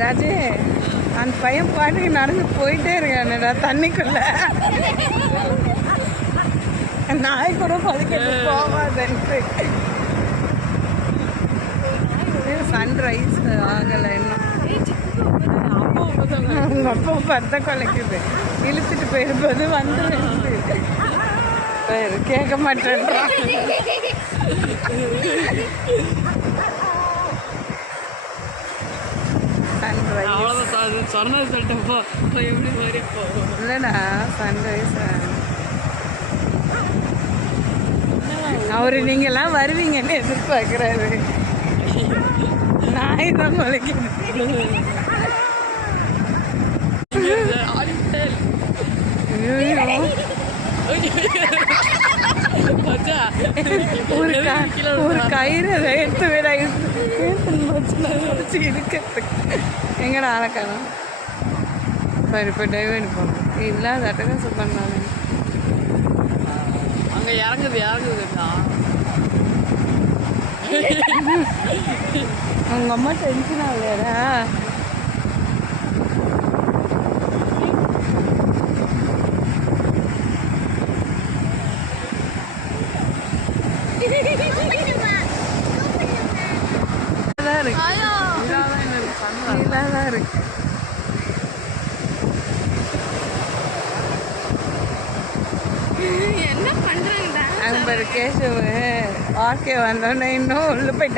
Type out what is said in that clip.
ராஜே, அந்த பையன் பாட்டுக்கு நடந்து போயிட்டே இருக்கானடா தண்ணிக்குள்ள. நாய் கூட பதுக்கிட்டு போவாதுன்ட்டு. சன்ரைஸ் ஆகலை இன்னும். அவங்க அப்பா பத்த கொலைக்குது. இழுத்துட்டு போயிருப்பது வந்து கேட்க மாட்டேன்றான். இல்லடா சன்ரைஸ். அவரு நீங்கெல்லாம் வருவீங்கன்னு எதிர்பார்க்கிறாரு. நாய் தான் முளைக்குது. ஒரு கயிறு எடுத்து இருக்கிறதுக்கு எங்கடா அழக்கலாம். சரி இப்போ டைவ் அடிப்போம். இல்லாத அட்டகாசம் பண்ணாங்க. அங்கே இறங்குதுக்கா. அவங்க அம்மா டென்ஷன் ஆகலையாடா. இருக்கு என்ன பண்றாங்க கேசவ வாழ்க்கை வந்தோடனே இன்னும் உள்ள போயிட்டான்.